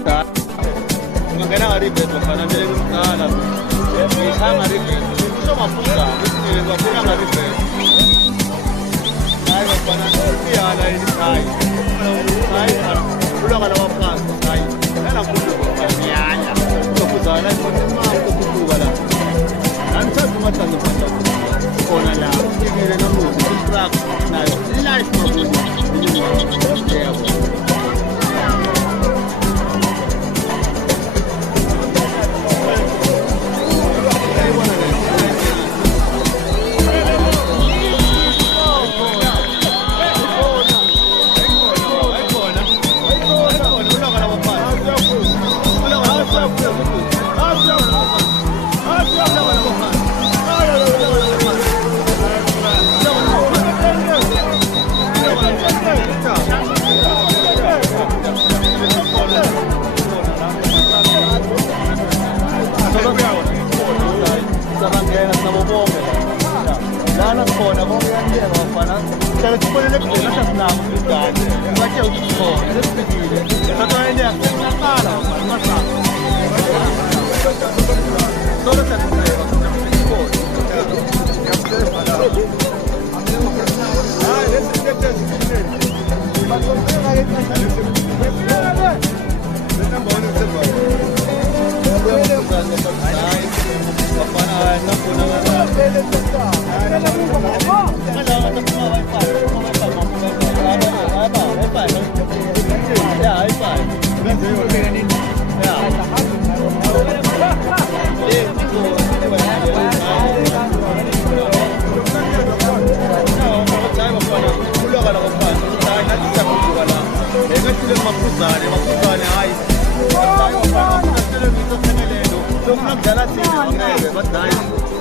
Ungangena ngaribhesi bafana vele kumdala ngikhaya ngaribhesi kusho maphuzana ukuthi bafika ngaribhesi hayi bafana iyala elikhaya hayi ulaka labaphansi hayi yala kulo ngiyanya uzophuzana imali ukukhuphuka la angithanda umahlanje phanda khona la ikile namuzi itrack nayo life mabuzi yebo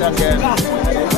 Angeke